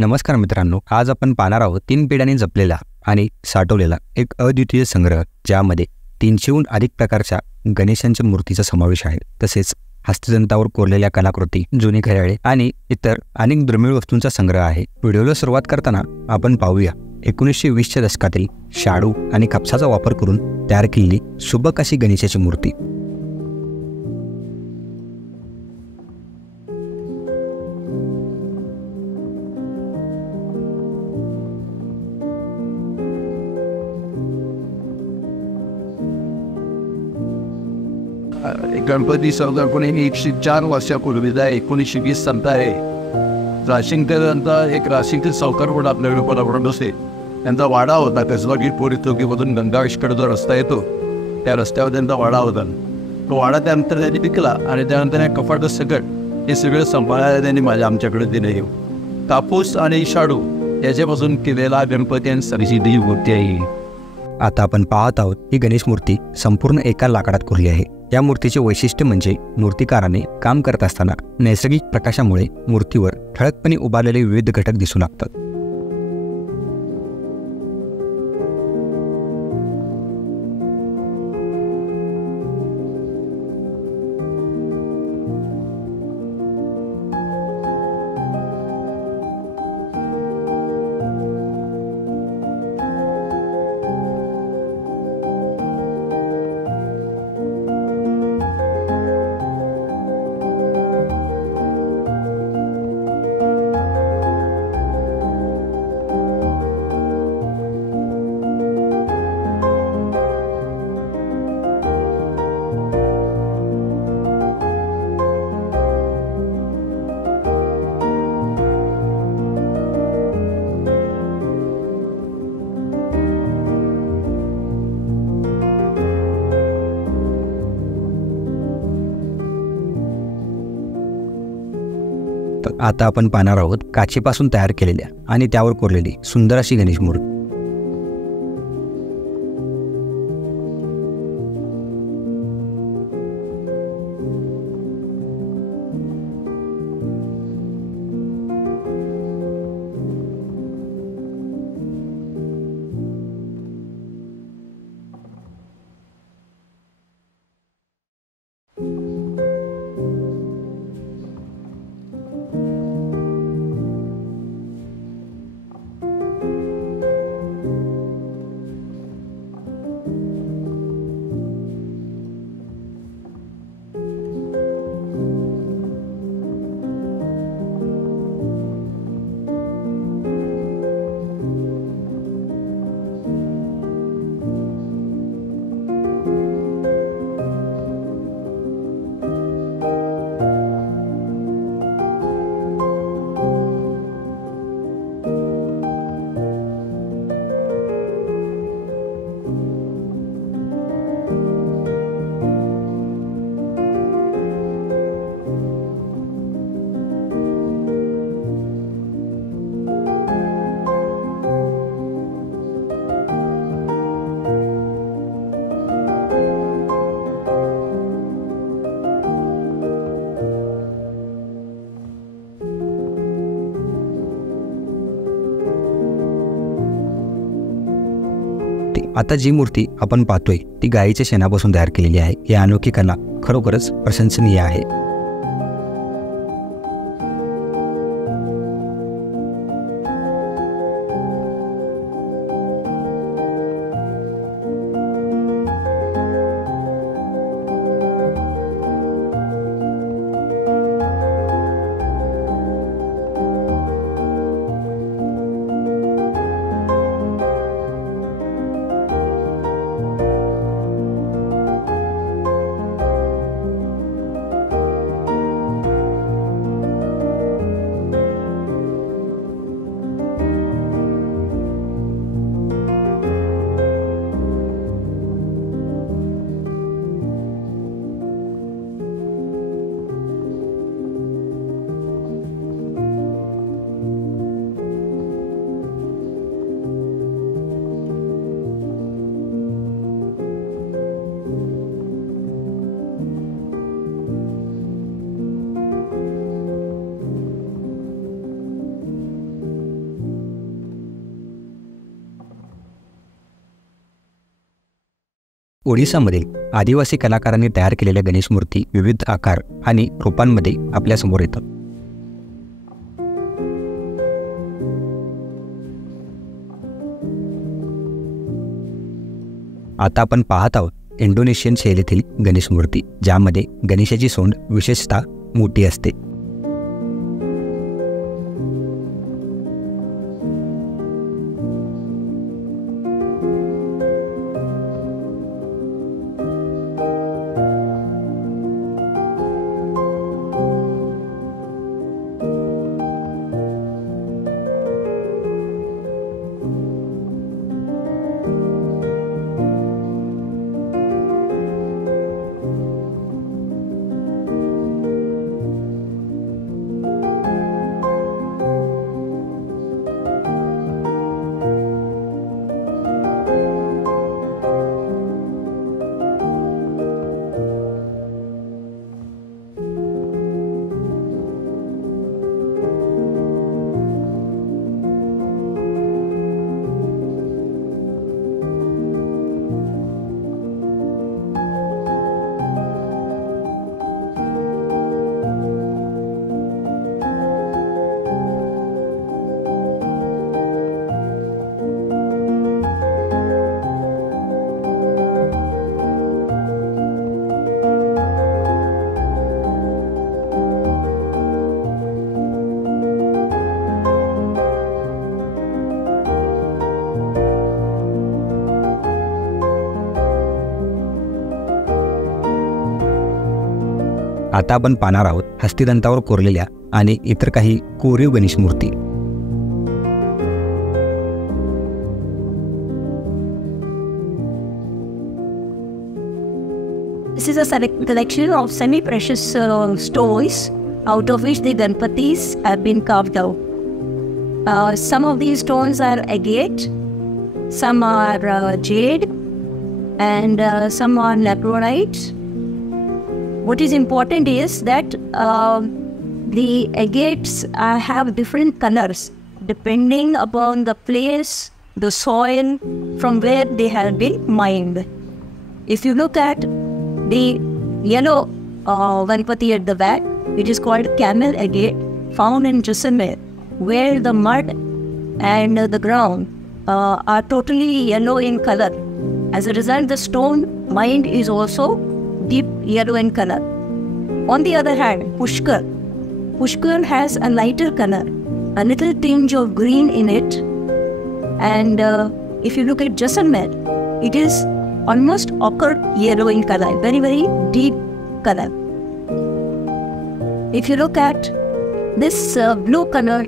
नमस्कार मित्रांनो, आज आपण पाहणार आहोत 3 पिढ्यांनी जपलेला आणि साठवलेला एक अद्वितीय संग्रह, ज्यामध्ये 300हून अधिक प्रकारच्या गणेशांच्या मूर्तीचा समावेश आहे. तसेच हस्ततंतावर कोरलेल्या कलाकृती, जुनी घड्याळे आणि इतर अनेक दुर्मिळ वस्तूंचा संग्रह आहे. व्हिडिओला सुरुवात करताना आपण पाहूया 1920च्या दशकातील शाडू आणि कापसाचा वापर करून तयार केलेली सुबक अशी गणेशाची मूर्ती. गणपती संकल्पने 104 वर्षापूर्वीचा 1920 संत आहे. राशिंगनंतर एक राशिंगचे सावकार पण आपल्याकडे पदापडत असे. त्यांचा वाडा होता. कसबागी पोरीचौकीमधून गंगावेशकडे जो रस्ता येतो त्या रस्त्यावर त्यांचा वाडा होता. तो वाडा त्यानंतर त्यांनी विकला आणि त्यानंतर कपाट सकट हे सगळं सांभाळायला त्यांनी आमच्याकडे दिले. कापूस आणि शाडू याच्यापासून केलेला गणपती आणि सरस्वती मूर्ती आहे. आता आपण पाहत आहोत ही गणेश मूर्ती संपूर्ण एका लाकडात कोरली आहे. या मूर्तीचे वैशिष्ट्य म्हणजे मूर्तिकाराने काम करत असताना नैसर्गिक प्रकाशामुळे मूर्तीवर ठळकपणे उभारलेले विविध घटक दिसू लागतात. आता आपण पाहणार आहोत काचेपासून तयार केलेल्या आणि त्यावर कोरलेली सुंदर अशी गणेश मूर्ती. आता जी मूर्ती आपण पाहतोय ती गायीच्या शेणापासून तयार केलेली आहे. ही अनोखी कला खरोखरच प्रशंसनीय आहे. ओडिसामधील आदिवासी कलाकारांनी तयार केलेल्या गणेश मूर्ती विविध आकार आणि रूपांमध्ये आपल्यासमोर येतात. आता आपण पाहत आहोत इंडोनेशियन शैलीतील गणेश मूर्ती, ज्यामध्ये गणेशाची सोंड विशेषतः मोठी असते. आता आपण पाहणार आहोत हस्तिदंतावर कोरलेल्या आणि इतर काही कोरीव गणेश मूर्ती. This is a collection of semi-precious stones, out of which the Ganpatis have been carved out. Some of these stones are agate, some are jade, and some are labradorite. What is important is that the agates have different colors depending upon the place, the soil from where they have been mined. If you look at the yellow Ganpati at the back, it is called camel agate, found in Jaisalmer, where the mud and the ground are totally yellow in color. As a result, the stone mined is also deep yellow in color. On the other hand, Pushkar has a lighter color, a little tinge of green in it. And if you look at Jaisalmer, it is almost ochre yellow in color, very, very deep color. If you look at this blue color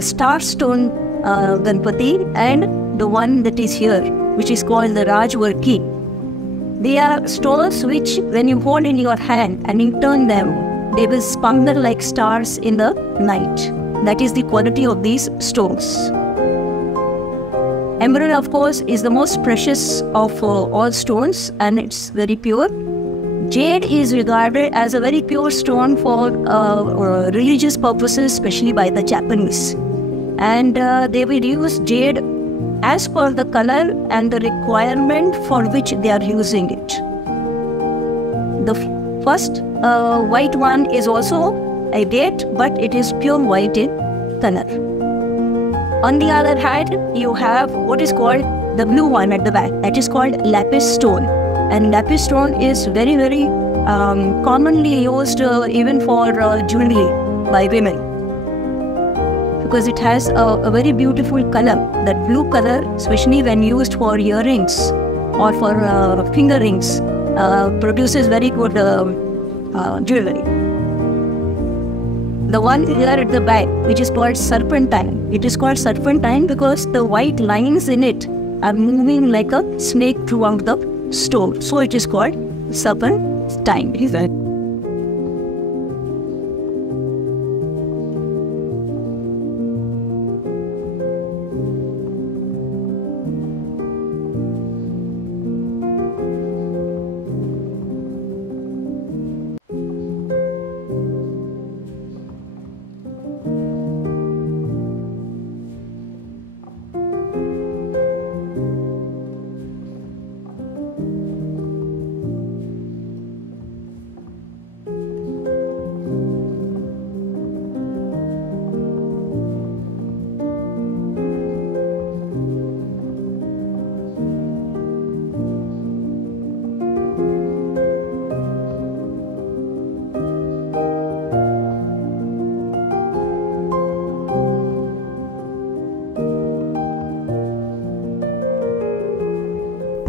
star stone Ganpati and the one that is here, which is called the Rajvarki, they are stones which, when you hold in your hand and you turn them, they will sparkle like stars in the night. That is the quality of these stones. Emerald, of course, is the most precious of all stones, and it's very pure. Jade is regarded as a very pure stone for religious purposes, especially by the Japanese. And they will use jade as per the color and the requirement for which they are using it. The first white one is also agate, but it is pure white in color. On the other hand, you have what is called the blue one at the back. That is called lapis stone. And lapis stone is very, very commonly used even for jewelry by women, because it has a very beautiful color. That blue color, especially when used for earrings or for finger rings, produces very good jewelry. The one here at the back, which is called serpentine. It is called serpentine because the white lines in it are moving like a snake throughout the stone. So it is called serpentine.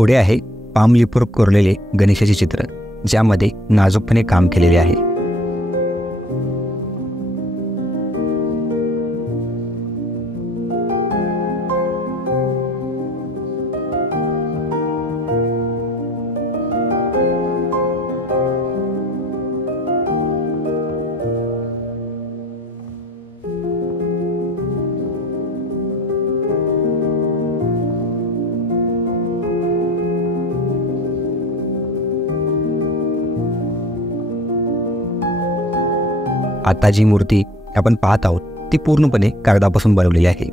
पुढे आहे palm लीफवर कोरलेले गणेशाचे चित्र, ज्यामध्ये नाजूकपणे काम केलेले आहे. आता जी मूर्ती आपण पाहत आहोत ती पूर्णपणे कागदापासून बनवलेली आहे.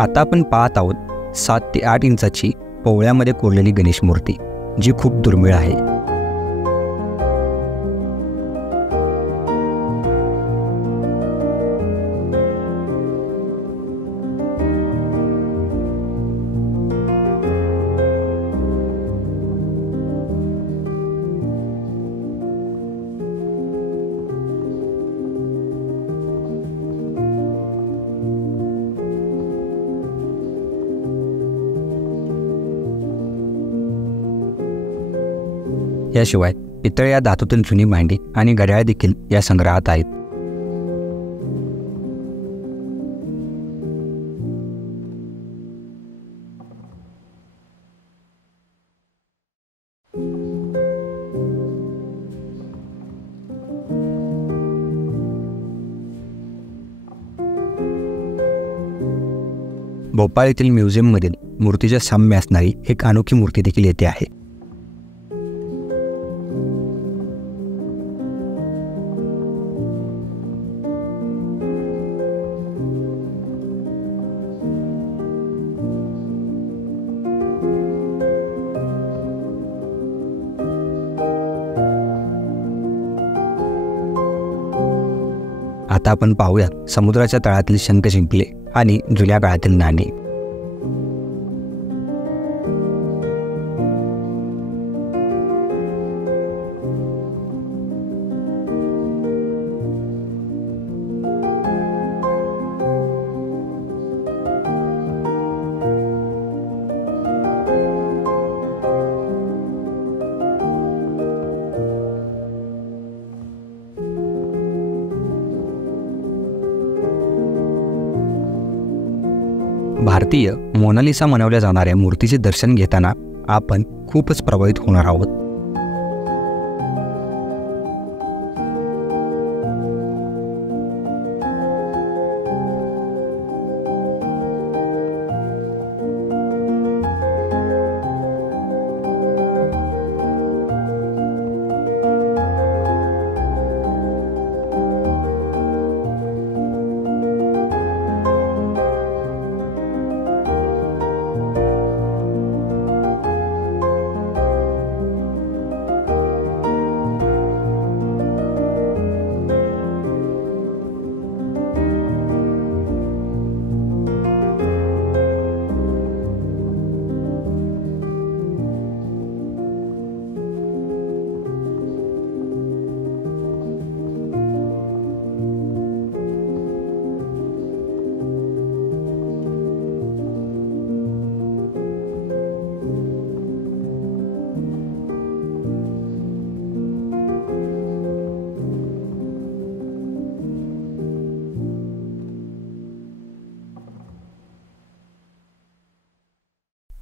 आता आपण पाहत आहोत 7 ते 8 इंचाची पोवळ्यामध्ये कोरलेली गणेश मूर्ती, जी खूप दुर्मिळ आहे. याशिवाय पितळ या धातूतील जुनी भांडी आणि घड्याळ देखील या संग्रहात आहेत. भोपाळ येथील म्युझियममधील मूर्तीच्या साम्य असणारी एक अनोखी मूर्ती देखील येथे आहे. आता आपण पाहूयात समुद्राच्या तळातील शंख शिंपले आणि जुन्या काळातील नाणी. भारतीय मोनालिसा म्हणवल्या जाणाऱ्या मूर्तीचे दर्शन घेताना आपण खूपच प्रभावित होणार आहोत.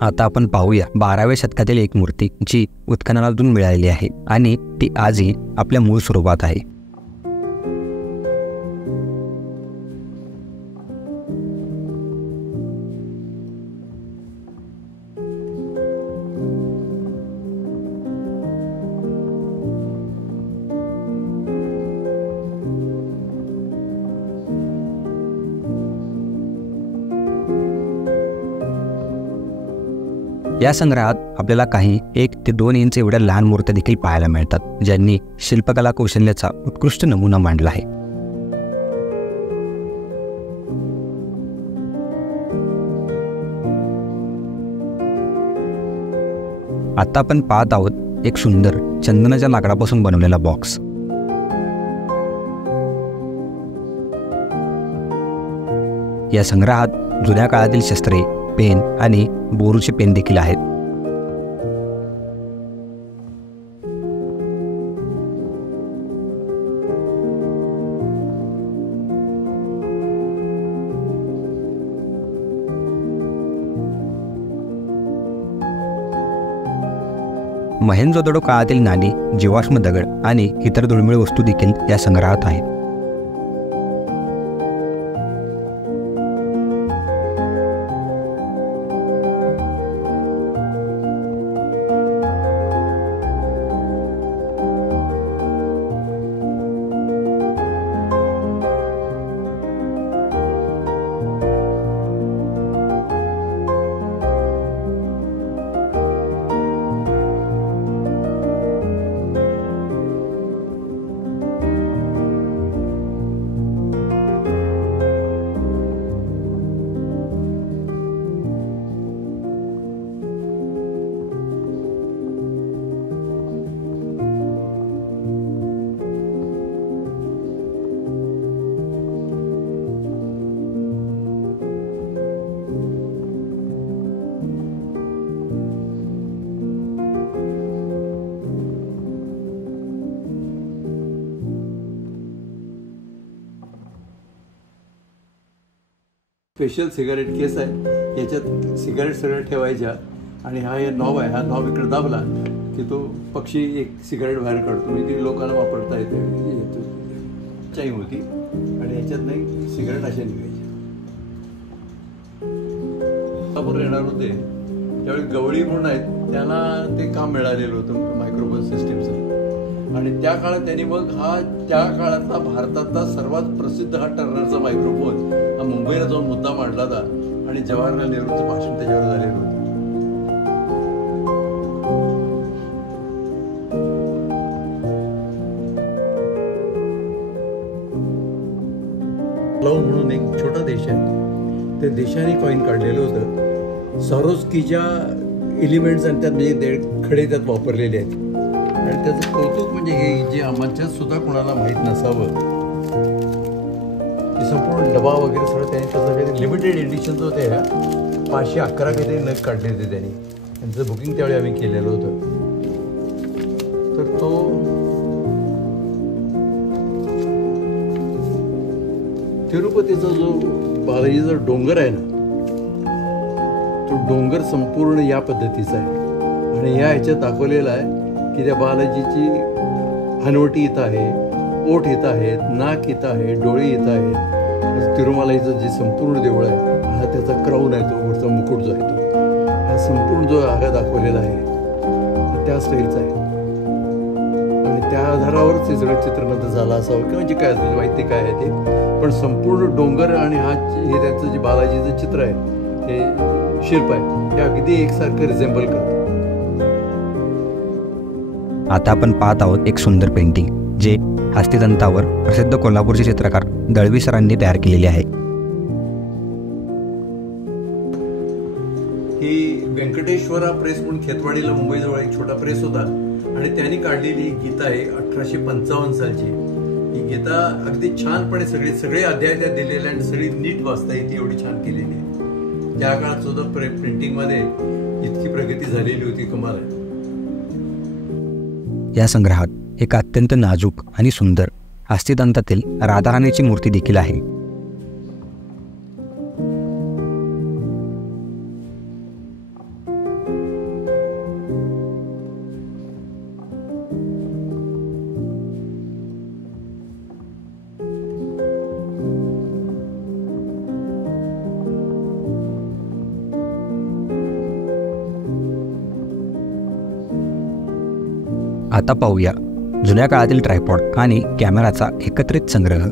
आता आपण पाहूया 12व्या शतकातील एक मूर्ती जी उत्खननातून मिळालेली आहे आणि ती आजही आपल्या मूळ स्वरूपात आहे. या संग्रहात आपल्याला काही 1 ते 2 इंच एवढ्या लहान मूर्त्या देखील पाहायला मिळतात, ज्यांनी शिल्पकला कौशल्याचा उत्कृष्ट नमुना मांडला आहे. आता आपण पाहत आहोत एक सुंदर चंदनाच्या लाकडापासून बनवलेला बॉक्स. या संग्रहात जुन्या काळातील शस्त्रे, पेन आणि बोरूचे पेन देखील आहेत. मोहेंजोदडो काळातील नाणी, जीवाश्म दगड आणि इतर दुर्मिळ वस्तू देखील या संग्रहात आहेत. स्पेशल सिगारेट केस आहे, याच्यात सिगारेट सगळ्या ठेवायच्या आणि हा हे नॉब आहे, हा नॉब इकडे दाबला की तो पक्षी एक सिगारेट बाहेर काढतो. म्हणजे ती लोकांना वापरता येते. चाई होती आणि याच्यात नाही सिगारेट अशा निघायच्या. बरोबर येणार होते त्यावेळी गवळी म्हणून आहेत, त्यांना ते काम मिळालेलं होतं मायक्रोफोन सिस्टीमचं. आणि त्या काळात त्यांनी मग हा त्या काळातला भारतातला सर्वात प्रसिद्ध हा टर्नरचा मायक्रोफोन हा मुंबईला जाऊन मुद्दा मांडला होता आणि जवाहरलाल नेहरूंचं भाषण त्याच्यावर झालेलं होतं. म्हणून एक छोटा देश आहे, त्या देशाने कॉईन काढलेलं होतं. सॉरोस्कीच्या एलिमेंट्स आणि त्यात म्हणजे खडे त्यात वापरलेले आहेत. आणि त्याचं कौतुक म्हणजे हे जे आमच्यात सुद्धा कोणाला माहीत नसावं, ते संपूर्ण डबा वगैरे सगळं त्यांनी त्याचं काहीतरी लिमिटेड एडिशनचं होतं. ह्या 511 काहीतरी नग काढले होते त्यांनी. त्यांचं बुकिंग त्यावेळी आम्ही केलेलं होतं. तर तो तिरुपतीचा जो बालाजीचा डोंगर आहे ना, तो डोंगर संपूर्ण या पद्धतीचा आहे. आणि या ह्याच्यात दाखवलेला आहे की त्या बालाजीची हनवटी इथं आहे, ओठ इथं आहेत, नाक इथं आहे, डोळे इथं आहेत. तिरुमलाईचं जे संपूर्ण देऊळ आहे, हा त्याचा क्राऊन आहे, तो वरचा मुकुट जो आहे तो, हा संपूर्ण जो आगा दाखवलेला आहे तो त्या स्टाईलचा आहे. आणि त्या आधारावरच हे सगळं चित्र नंतर झालं असावं किंवा जे काय असेल माहिती काय आहे ते. पण संपूर्ण डोंगर आणि हा हे त्याचं जे बालाजीचं चित्र आहे, हे शिल्प आहे, हे अगदी एकसारखं रिझेंबल करतं. आता आपण पाहत आहोत एक सुंदर पेंटिंग जे हस्तिदंतावर प्रसिद्ध कोल्हापूरचे चित्रकार दळवी सरांनी तयार केलेली आहे. ही व्यंकटेश्वरा प्रेस म्हणून खेतवाडीला मुंबईजवळ एक छोटा प्रेस होता आणि त्यांनी काढलेली ही गीता आहे 1855 सालची. ही गीता अगदी छानपणे सगळे अध्याय त्यात दिलेले आणि सगळी नीट वाचता येते एवढी छान केलेली आहे. त्या काळात सुद्धा प्रिंटिंगमध्ये इतकी प्रगती झालेली होती, कमाल आहे. या संग्रहात एक अत्यंत नाजूक आणि सुंदर हस्तिदंतातील राधाराणीची मूर्ती देखील आहे. आता पाहूया जुन्या काळातील ट्रायपॉड आणि कॅमेराचा एकत्रित संग्रह.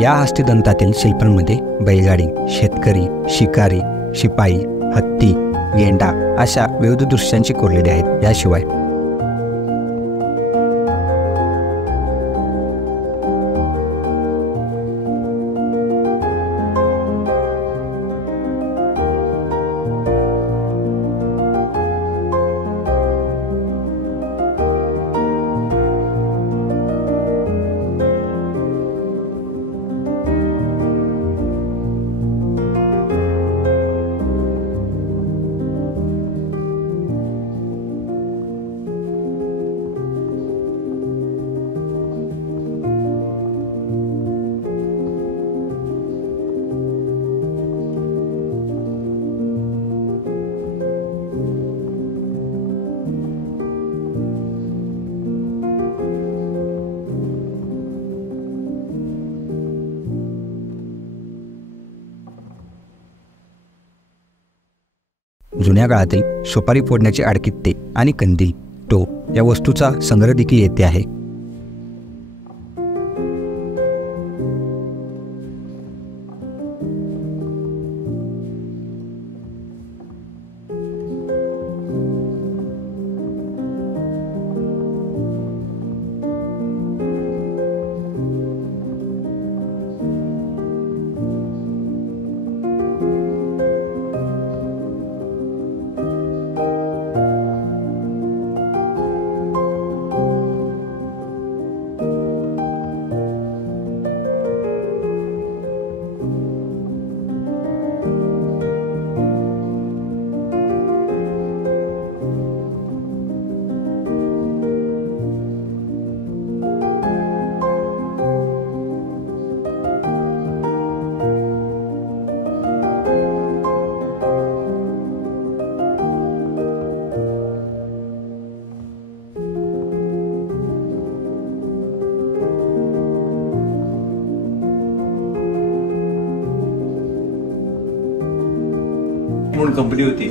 या हस्तिदंतातील शिल्पांमध्ये बैलगाडी, शेतकरी, शिकारी, शिपाई, हत्ती, गेंडा अशा विविध दृश्यांची कोरलेली आहेत. याशिवाय जुन्या काळातील सुपारी फोडण्याचे आडकित्ते आणि कंदील, टोप या वस्तूचा संग्रह देखील येथे आहे. म्हणून कंपनी होती,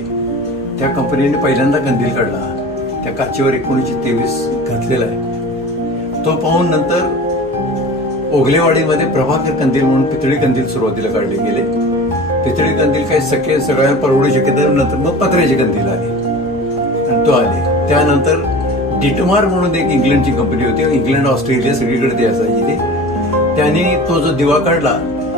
त्या कंपनीने पहिल्यांदा कंदील काढला. त्या काचेवर 1923 घातलेला आहे. तो पाहून नंतर ओगलेवाडीमध्ये प्रभाकर कंदील म्हणून पितळी कंदील सुरुवातीला काढले गेले. पितळी कंदील काही सगळ्या परवडू शकत नाही. नंतर मग पत्र्याचे कंदील आले आणि तो आले. त्यानंतर डिटमार म्हणून एक इंग्लंडची कंपनी होती, इंग्लंड ऑस्ट्रेलिया सगळीकडे ती असायची ती. त्यांनी तो जो दिवा काढला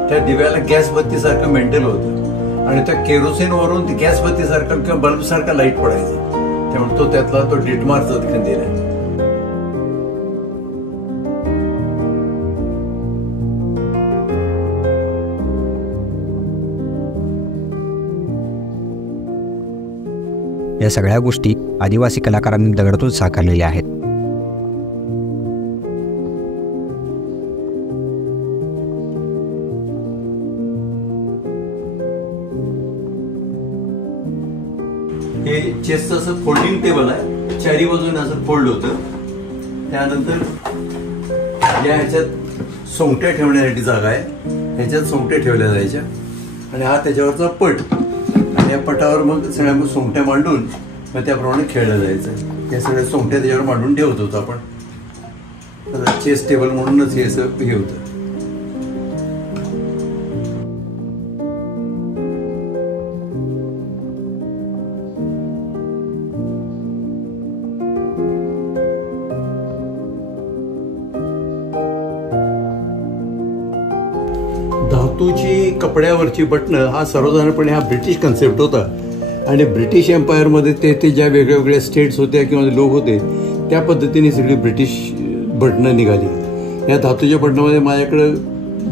त्या दिव्याला गॅस बत्तीसारखं मेंटल होतं आणि त्या केरोसिन वरून ती गॅस बत्तीसारखं किंवा बल्ब सारखा लाईट पडायचा. त्यामुळे तो त्यातला तो डिटमारचा कंदील आहे. या सगळ्या गोष्टी आदिवासी कलाकारांनी दगडातून साकारलेल्या आहेत. हे चेसचं असं फोल्डिंग टेबल आहे, चारी बाजूने असं फोल्ड होतं. त्यानंतर या ह्याच्यात सोंगट्या ठेवण्यासाठी जागा आहे, ह्याच्यात सोंगट्या ठेवल्या जायच्या आणि हा त्याच्यावरचा पट आणि या पटावर मग सगळ्या सोंगट्या मांडून मग त्याप्रमाणे खेळलं जायचं. या सगळ्या सोंगट्या त्याच्यावर मांडून ठेवत होतो आपण. चेस टेबल म्हणूनच हे असं हे होतं. धातूची कपड्यावरची बटणं हा सर्वसाधारणपणे हा ब्रिटिश कन्सेप्ट होता आणि ब्रिटिश एम्पायरमध्ये ते ज्या वेगळ्या वेगळ्या स्टेट्स होत्या किंवा लोक होते त्या पद्धतीने सगळी ब्रिटिश बटणं निघाली. या धातूच्या बटणामध्ये माझ्याकडं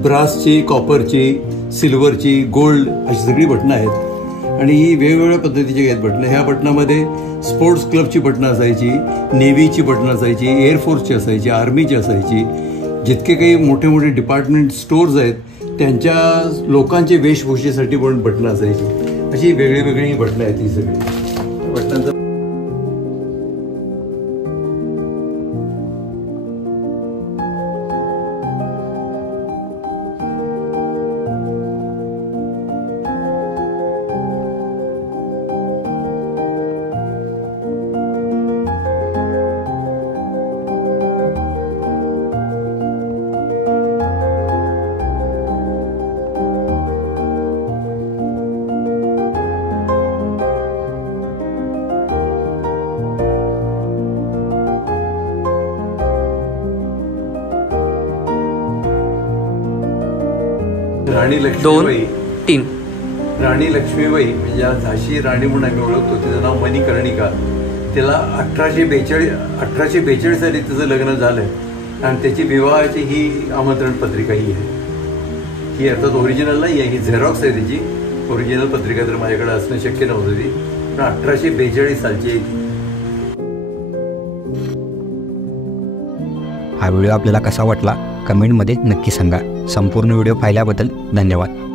ब्रासची, कॉपरची, सिल्वरची, गोल्ड अशी सगळी बटणं आहेत आणि ही वेगवेगळ्या पद्धतीची आहेत बटणं. ह्या बटणामध्ये स्पोर्ट्स क्लबची बटणं असायची, नेव्हीची बटणं असायची, एअरफोर्सची असायची, आर्मीची असायची. जितके काही मोठे मोठे डिपार्टमेंट स्टोर्स आहेत त्यांच्या लोकांचे वेशभूषेसाठी पण बटणं असायची. अशी वेगळी वेगळी बटणं आहेत ही सगळी. बटणांचं राणी 2, लक्ष्मीबाई 3. राणी लक्ष्मीबाई म्हणजे आज झाशी राणी म्हणून आम्ही ओळखतो, तिचं नाव मणिकर्णिका. तिला 1842 साली तिचं लग्न झालं आणि त्याची विवाहाची ही आमंत्रण पत्रिका ही आहे. ही अर्थात ओरिजिनल नाही आहे, ही झेरॉक्स आहे तिची. ओरिजिनल पत्रिका तर माझ्याकडे असणं शक्य नव्हतं ती, पण 1842 सालची आहे ती. हा व्हिडिओ आपल्याला कसा वाटला कमेंटमध्ये नक्की सांगा. संपूर्ण व्हिडिओ पाहिल्याबद्दल धन्यवाद.